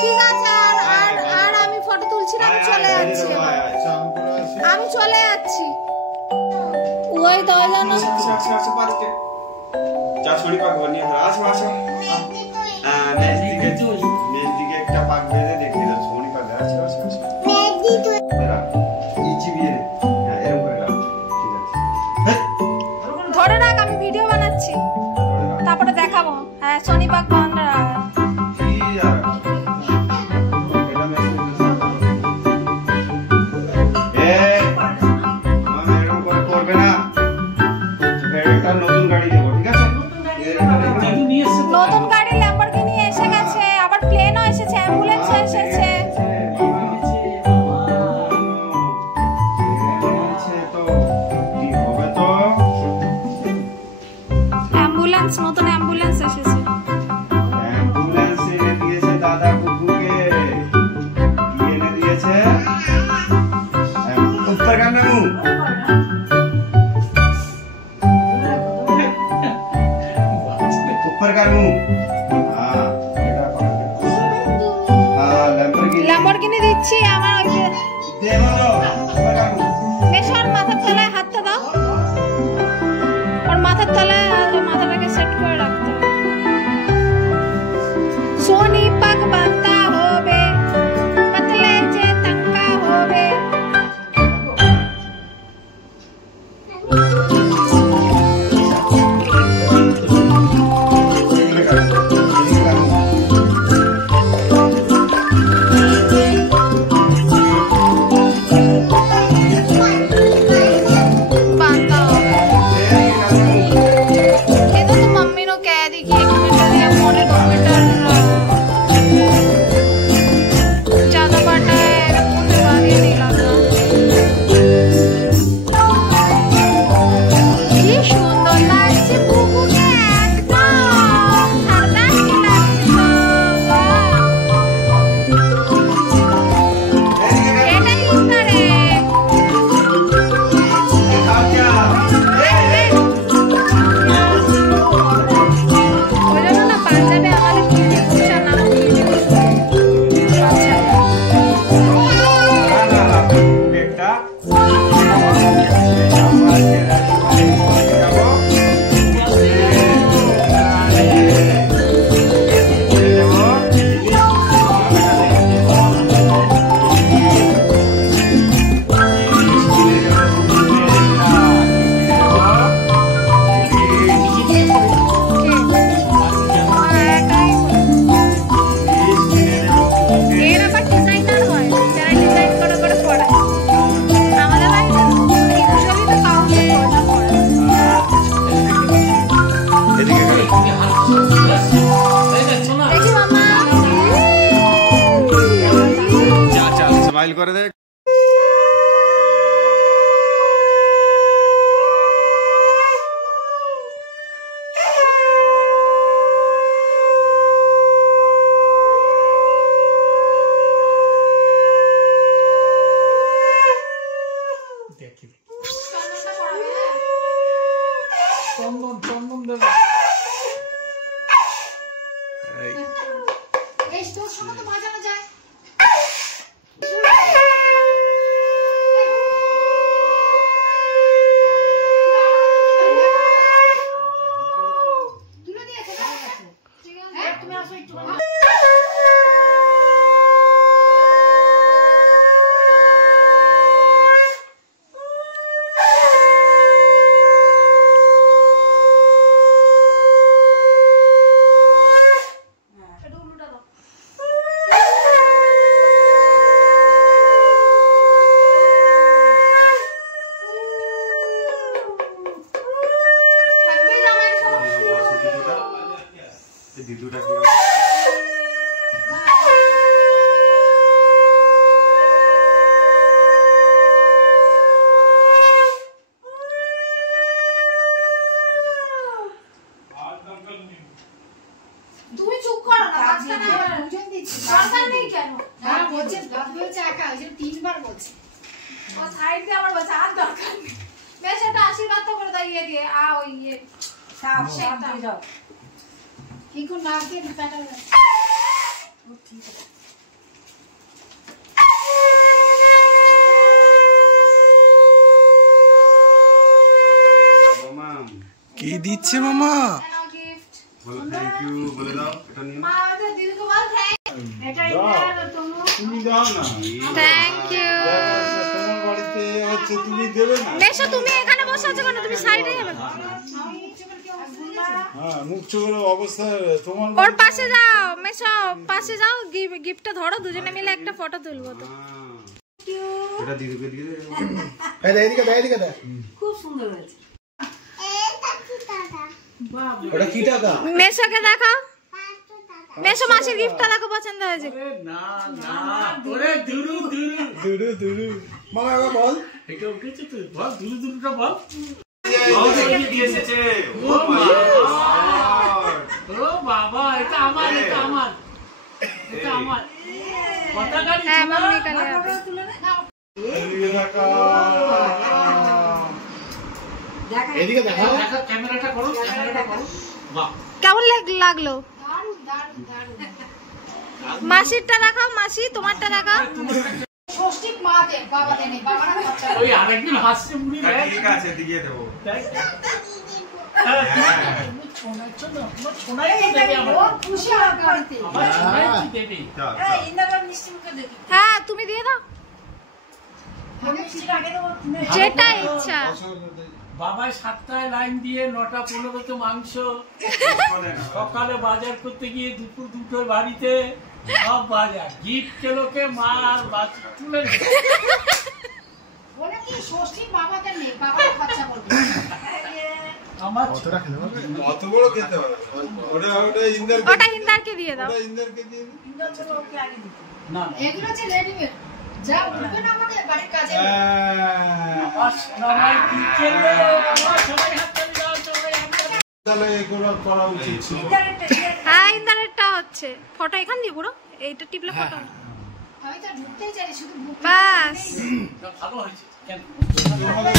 ঠিক আছে আর আমি ফটো তুলছি না, আমি চলে যাচ্ছি। আমি চলে যাচ্ছি। ওই দরজা না যা ছড়ি পাক বানিয়ে ধর। আসো আসো। মেজদিকে একটা পাক বেঁধে দেখিয়ে দাও। ছড়ি পাক আছে। আসো আসো। মেজদি তো এরা ইচি বিয়ে। হ্যাঁ এরকম করে রাখ। ঠিক আছে। ধরে রাখ, আমি ভিডিও বানাচ্ছি, তারপরে দেখাবো। হ্যাঁ শনি পাক বান্ধা। নতুন গাড়ি ল্যাম্বরগিনি এসে গেছে, আবার প্লেনও এসেছে, অ্যাম্বুলেন্সও এসেছে। অ্যাম্বুলেন্স, নতুন অ্যাম্বুলেন্স এসেছে। অ্যাম্বুলেন্স এনে দিয়েছে দাদা কুকুকে। কি এনে দিয়েছে? উপর কান নামু। উপর কান নামু। ল্যাম্বরগিনি দিচ্ছি আমার ওই যে দেবো উপর কান নামু। মেশার মাথার তলায় হাতটা দাও, ওর মাথার তলায় মাথাটাকে সেট করে রাখতে হবে। সোনি পাক বাঁধা হবে, পাতলে যে টাকা হবে। স্মাইল করে দে। চন্দন চন্দন দেবে। এই তোর সঙ্গে তো বাজানো যায়। দিদুটা কি তুমি চুপ করো না, বাচ্চা না বুঝেন দিচ্ছি। দরকার নেই কেন? না বলছে দাঁত বলছে একা, ওই যে তিনবার বলছে। ও সাইড দিয়ে আবার বলছে আর দরকার নেই। বেশ একটা আশীর্বাদ তো করে দাও ইয়ে দিয়ে। ওই ইয়ে সাপ সাপ দিয়ে দাও। কি কোন নাক দিয়ে পেটা ও ঠিক দিচ্ছে মামা। গিফট বলো থ্যাংক ইউ বলে দাও। এটা নিয়ে মা আমাদের দিদিকে বল থ্যাংক এটা তুমি দাও না। থ্যাংক ইউ তোমার বাড়িতে হচ্ছে তুমি দেবে না। মেশো তুমি এখানে বসে আছো কেন? তুমি সাইডে যাবে। হ্যাঁ মুখ চোখের অবস্থা তোমার। ওর পাশে যাও মেশো, পাশে যাও, গিফটটা ধরো, দুজনে মিলে একটা ফটো তুলবো। তো এটা দিদিকে দিয়ে দে। এই এদিকে দে, এদিকে দে। খুব সুন্দর হয়েছে। ওটা কি টাকা? মেশোকে দেখাও, মেশো মাসির গিফটটা দেখো পছন্দ হয়েছে। না না ওরে দুরু দুরু দুরু দুরু মামা একবার বল। এটা উঠেছে তুই বল দুরু দুরুটা বল। দিয়ে এসেছে। ও বাবা এটা আমার, এটা আমার, এটা আমার পতাকা দিচ্ছি। হ্যাঁ মাম্মি কালে এদিকে দেখা। দেখা এদিকে দেখা। দেখা ক্যামেরাটা করো, ক্যামেরাটা করো। বাহ কেমন লাগলো? মাসিরটা দেখাও, মাসি তোমারটা দেখাও। ষষ্ঠীক মা দে, বাবা দে নেই, বাবা না বাচ্চা। ওই আরেকদিন হাসছে মুড়ি দেখ। ঠিক আছে দিয়ে দেবো। ছোনাই তো দেবে আমার। ও খুশি হবে বাড়িতে। আমার ছোনাই তো দেবে। যাও এই ইন্দাবার মিষ্টি মুখে দেখি। হ্যাঁ তুমি দিয়ে দাও, আমি মিষ্টি আগে দেবো তুমি। যেটা ইচ্ছা। বাবা 7টায় লাইন দিয়ে 9টা 15তে মাংস, সকালে বাজার করতে গিয়ে দুপুর 2টোয় বাড়িতে সব বাজার, গিফট কেলোকে মা আর বাচ্চা তুলে বলে কি ষষ্ঠীর বাবাকে নেই, বাবা বাচ্চা বলবে। আমার কতটা খেতে পারবে? অত বড় খেতে পারবে। ওটা ইন্দারকে। ওটা ইন্দারকে দিয়ে দাও। ওটা ইন্দারকে দিয়ে দিই। ইন্দার জন্য ওকে আগে দিতে। না না এগুলো হচ্ছে রেডিমেড, যা উঠবে না আমাদের বাড়ির কাজে। আমার সবাই বিকেলে আমার সবাই হাততালি দাও, সবাই হাততালি। তাহলে এগুলো করা উচিত ছিল। ইন্টারনেটে হ্যাঁ ইন্টারনেটটা হচ্ছে, ফটো এখান দিয়ে পুরো এইটা টিপলে ফটো। আমি তো ঢুকতেই চাই শুধু বাস। ভালো হয়েছে কেন? তোমাদের